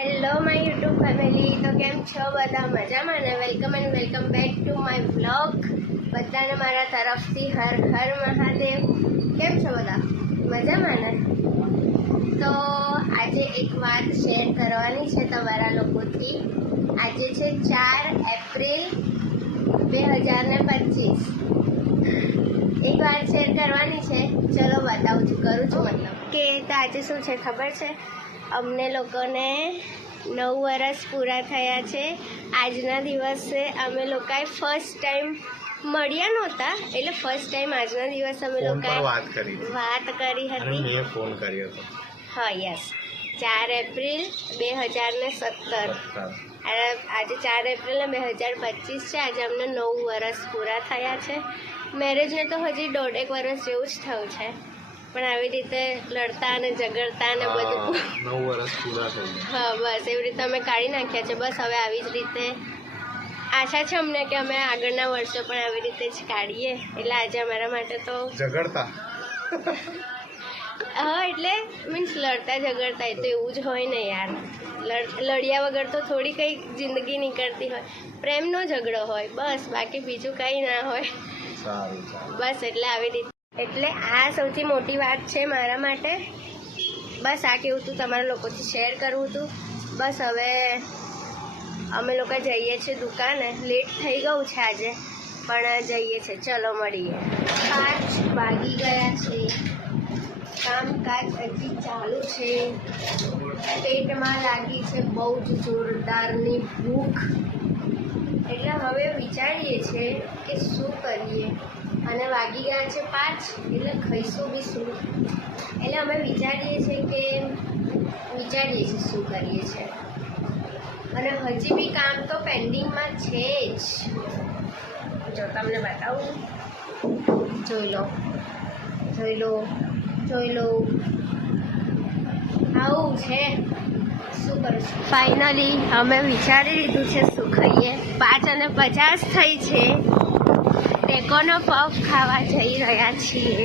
Hello my YouTube family, તો કેમ છો બધા? મજામાં ને? Welcome and welcome back to my vlog. બધાને મારા તરફથી હર હર મહાદેવ. કેમ છો બધા? મજામાં ને? તો આજે એક વાત શેર કરવાની છે તમારા લોકોથી. આજે છે 4 એપ્રિલ 2025. એક વાત શેર કરવાની છે, ચલો બતાવું છું, કરું છું મતલબ કે તો આજે શું છે ખબર છે? અમને લોકોને 9 વર્ષ પૂરા થયા છે. આજના દિવસે અમે લોકોએ ફર્સ્ટ ટાઈમ મળ્યા નહોતા, એટલે ફર્સ્ટ ટાઈમ આજના દિવસે અમે લોકોએ વાત કરી હતી. ફોન કર્યો હતો. હા, યસ. 4 એપ્રિલ 2017. આજે 4 એપ્રિલ 2025 છે. આજે અમને 9 વર્ષ પૂરા થયા છે. મેરેજને તો હજી 1.5 વર્ષ જેવું જ થયું છે, પણ આવી રીતે લડતા અને ઝઘડતા ને બધું 9 વર્ષ પૂરા થઈ ગયા. હા, બસ એવી રીતે અમે કાઢી નાખ્યા છે. બસ હવે આવી જ રીતે આશા છે અમને કે અમે આગળના વર્ષો પણ આવી રીતે જ કાઢીએ. એટલે આજે અમારા માટે તો ઝઘડતા હા, એટલે મીન્સ લડતા ઝઘડતા એ તો એવું જ હોય ને યાર. લડ્યા વગર તો થોડી કંઈ જિંદગી નીકળતી હોય. પ્રેમનો ઝઘડો હોય બસ, બાકી બીજું કંઈ ના હોય. બસ એટલે આવી રીતે, એટલે આ સૌથી મોટી વાત છે મારા માટે. બસ આ કેવું હતું, તમારા લોકોથી શેર કરવું હતું. બસ હવે અમે લોકો જઈએ છીએ દુકાને. લેટ થઈ ગયું છે આજે, પણ જઈએ છીએ. ચલો મળીએ. 5 વાગી ગયા છે. કામકાજ હજી ચાલુ છે. પેટમાં લાગી છે બહુ જ જોરદારની ભૂખ. એટલે હવે વિચારીએ છીએ કે શું કરીએ, અને વાગી ગયા છે 5, એટલે ખાઈશું બી શું. એટલે અમે વિચારીએ છીએ શું કરીએ છીએ. અને હજી બી કામ તો પેન્ડિંગમાં છે જ. જો તમને બતાવું, જોઈ લો આવું છે. શું કરું? ફાઇનલી અમે વિચારી લીધું છે શું ખાઈએ. 5:50 થઈ છે. ટેકોનો પફ ખાવા જઈ રહ્યા છીએ.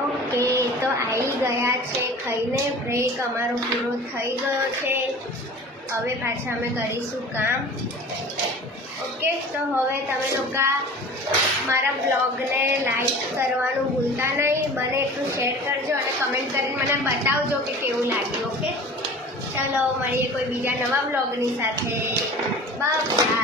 ઓકે, તો આવી ગયા છે ખાઈને. બ્રેક અમારો પૂરો થઈ ગયો છે. હવે પાછા અમે કરીશું કામ. ઓકે, તો હવે તમે લોકો મારા બ્લોગને લાઈક કરવાનું ભૂલતા નહીં. બને એટલું શેર કરજો અને કમેન્ટ કરીને મને બતાવજો કે કેવું લાગ્યું. ઓકે, ચાલો મળીએ કોઈ બીજા નવા બ્લોગની સાથે. બાય.